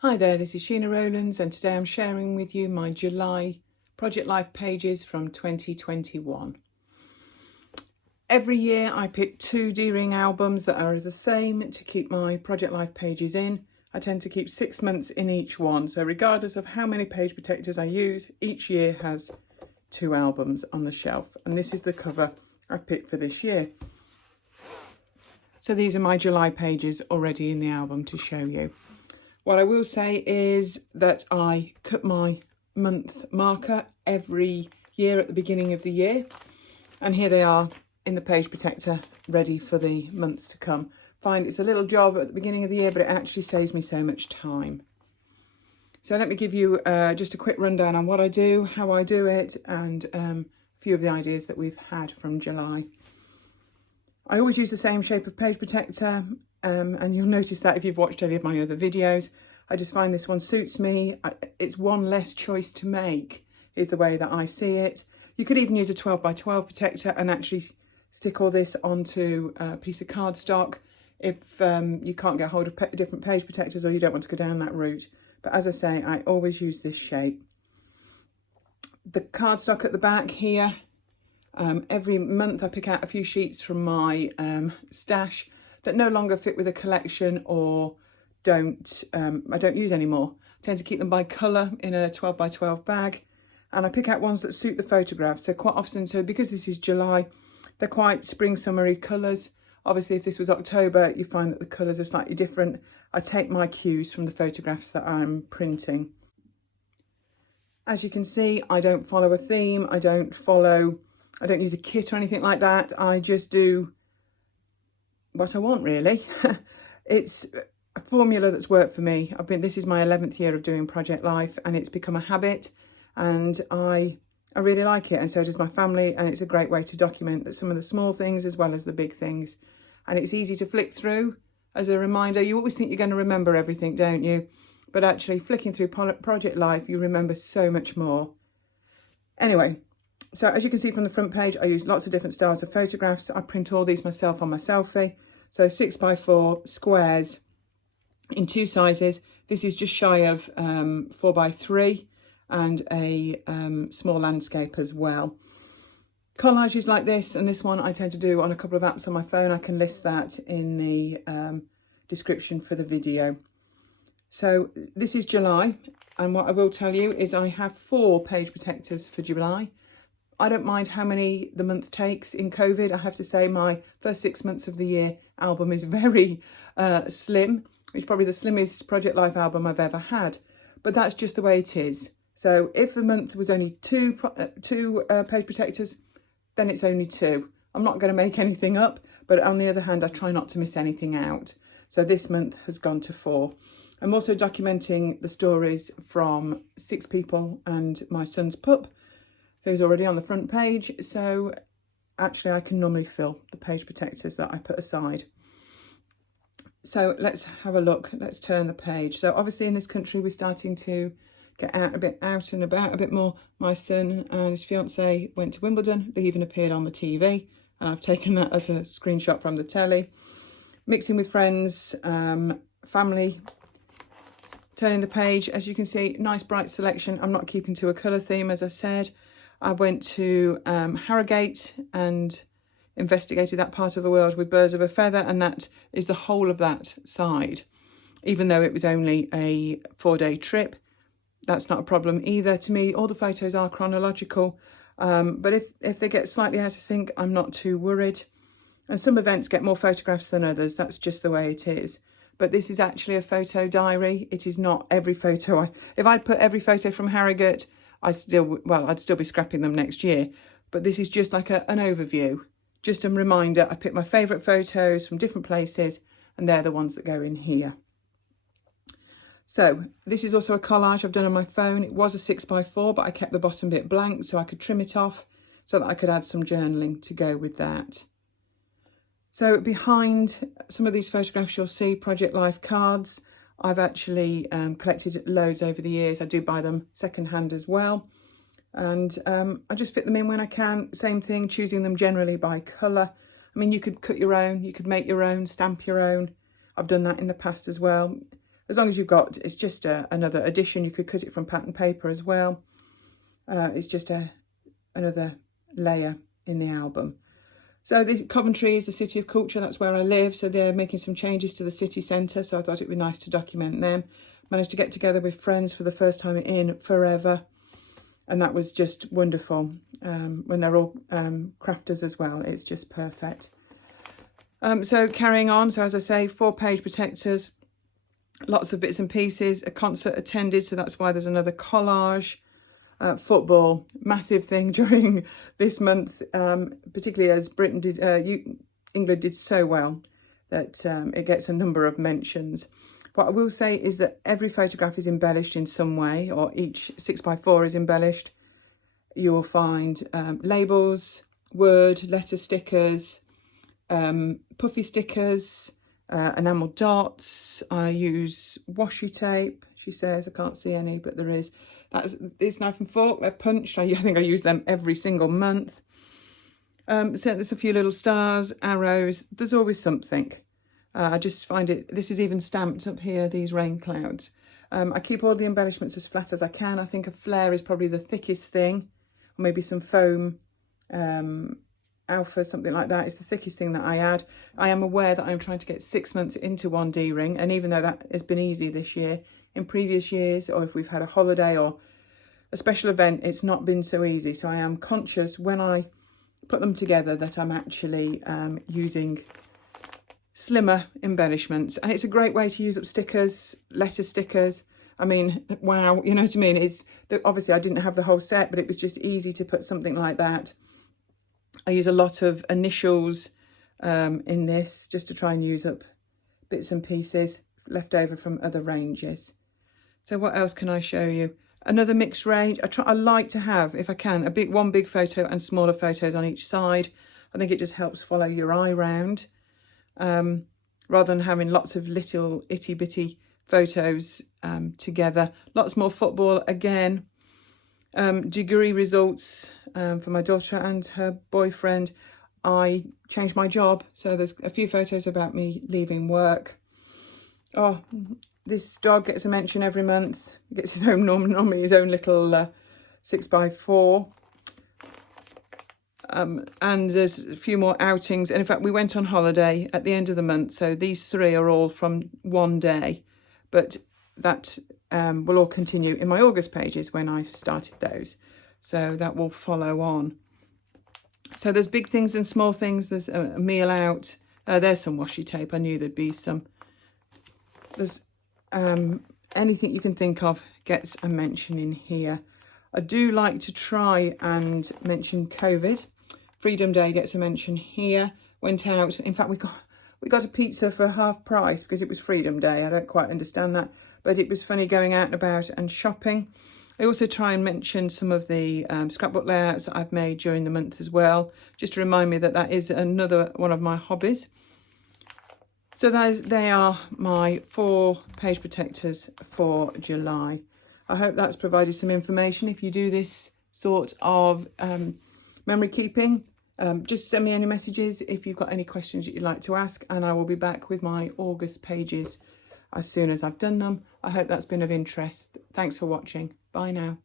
Hi there, this is Sheena Rowlands and today I'm sharing with you my July Project Life pages from 2021. Every year I pick 2 D-Ring albums that are the same to keep my Project Life pages in. I tend to keep 6 months in each one, so regardless of how many page protectors I use, each year has 2 albums on the shelf, and this is the cover I've picked for this year. So these are my July pages already in the album to show you. What I will say is that I cut my month marker every year at the beginning of the year, and here they are in the page protector ready for the months to come. Find it's a little job at the beginning of the year, but it actually saves me so much time. So let me give you just a quick rundown on what I do, how I do it, and a few of the ideas that we've had from July. I always use the same shape of page protector, and you'll notice that if you've watched any of my other videos. I just find this one suits me. It's one less choice to make, is the way that I see it. You could even use a 12 by 12 protector and actually stick all this onto a piece of cardstock if you can't get hold of different page protectors or you don't want to go down that route. But as I say, I always use this shape. The cardstock at the back here, every month I pick out a few sheets from my stash that no longer fit with a collection or I don't use anymore. I tend to keep them by colour in a 12 by 12 bag, and I pick out ones that suit the photographs. So quite often, because this is July, they're quite spring summery colours. Obviously if this was October, you find that the colours are slightly different. I take my cues from the photographs that I'm printing. As you can see, I don't follow a theme. I don't use a kit or anything like that. I just do what I want, really. It's a formula that's worked for me. This is my 11th year of doing Project Life, and it's become a habit, and I really like it, and so does my family, and it's a great way to document some of the small things as well as the big things. And it's easy to flick through as a reminder. You always think you're going to remember everything, don't you? But actually flicking through Project Life, you remember so much more. Anyway, so as you can see from the front page, I use lots of different styles of photographs. I print all these myself on my Selfie. So 6 by 4 squares in 2 sizes. This is just shy of 4 by 3 and a small landscape as well. Collages like this, and this one I tend to do on a couple of apps on my phone. I can list that in the description for the video. So this is July, and what I will tell you is I have 4 page protectors for July. I don't mind how many the month takes. In COVID, I have to say my first 6 months of the year album is very slim. It's probably the slimmest Project Life album I've ever had, but that's just the way it is. So if the month was only two page protectors, then it's only 2. I'm not going to make anything up, but on the other hand, I try not to miss anything out. So this month has gone to 4. I'm also documenting the stories from 6 people and my son's pup, who's already on the front page. So actually I can normally fill the page protectors that I put aside. So let's have a look. Let's turn the page. So obviously in this country, we're starting to get out and about a bit more. My son and his fiance went to Wimbledon. They even appeared on the TV, and I've taken that as a screenshot from the telly. Mixing with friends, family. Turning the page, as you can see, nice bright selection. I'm not keeping to a colour theme, as I said. I went to Harrogate and investigated that part of the world with Birds of a Feather, and that is the whole of that side. Even though it was only a 4-day trip, that's not a problem either. To me, all the photos are chronological, but if they get slightly out of sync, I'm not too worried. And some events get more photographs than others. That's just the way it is. But this is actually a photo diary. It is not every photo. If I'd put every photo from Harrogate, I'd still be scrapping them next year. But this is just like an overview. Just a reminder, I picked my favourite photos from different places, and they're the ones that go in here. So this is also a collage I've done on my phone. It was a 6 by 4, but I kept the bottom bit blank so I could trim it off so that I could add some journaling to go with that. So behind some of these photographs, you'll see Project Life cards. I've actually collected loads over the years. I do buy them secondhand as well. And I just fit them in when I can. Same thing, choosing them generally by colour. I mean, you could cut your own, you could make your own, stamp your own. I've done that in the past as well. as long as you've got, it's just another addition. You could cut it from pattern paper as well. It's just another layer in the album. So Coventry is the city of culture, that's where I live, so they're making some changes to the city centre, so I thought it'd be nice to document them. Managed to get together with friends for the first time in forever, and that was just wonderful. When they're all crafters as well, it's just perfect. So carrying on, so as I say, 4 page protectors, lots of bits and pieces, a concert attended, so that's why there's another collage. Football, massive thing during this month, particularly as Britain did, England did so well that it gets a number of mentions. What I will say is that every photograph is embellished in some way, or each 6x4 is embellished. You'll find labels, word, letter stickers, puffy stickers, enamel dots. I use washi tape, she says. I can't see any, but there is. It's knife and fork, they're punched. I think I use them every single month. So there's a few little stars, arrows, there's always something. I just find it, this is even stamped up here, these rain clouds. I keep all the embellishments as flat as I can. I think a flare is probably the thickest thing, or maybe some foam, alpha, something like that is the thickest thing that I add. I am aware that I'm trying to get 6 months into 1D ring, and even though that has been easy this year, in previous years, or if we've had a holiday or a special event, it's not been so easy. So I am conscious when I put them together that I'm actually using slimmer embellishments, and it's a great way to use up stickers, letter stickers. I mean, wow, you know what I mean? It's obviously I didn't have the whole set, but it was just easy to put something like that. I use a lot of initials in this, just to try and use up bits and pieces left over from other ranges. So what else can I show you? Another mixed range. I like to have, if I can, one big photo and smaller photos on each side. I think it just helps follow your eye round, rather than having lots of little itty bitty photos together. Lots more football again. Degree results for my daughter and her boyfriend. I changed my job, so there's a few photos about me leaving work. Oh, this dog gets a mention every month. He gets his own, normally his own little 6x4. And there's a few more outings. And in fact, we went on holiday at the end of the month. So these 3 are all from one day. But that will all continue in my August pages when I started those. So that will follow on. So there's big things and small things. There's a meal out. There's some washi tape. I knew there'd be some. There's anything you can think of gets a mention in here. I do like to try and mention COVID. Freedom Day gets a mention here. Went out. In fact, we got a pizza for half price because it was Freedom Day. I don't quite understand that, but it was funny going out and about and shopping. I also try and mention some of the scrapbook layouts that I've made during the month as well, just to remind me that that is another one of my hobbies. So they are my 4 page protectors for July. I hope that's provided some information. If you do this sort of memory keeping, just send me any messages if you've got any questions that you'd like to ask, and I will be back with my August pages as soon as I've done them. I hope that's been of interest. Thanks for watching. Bye now.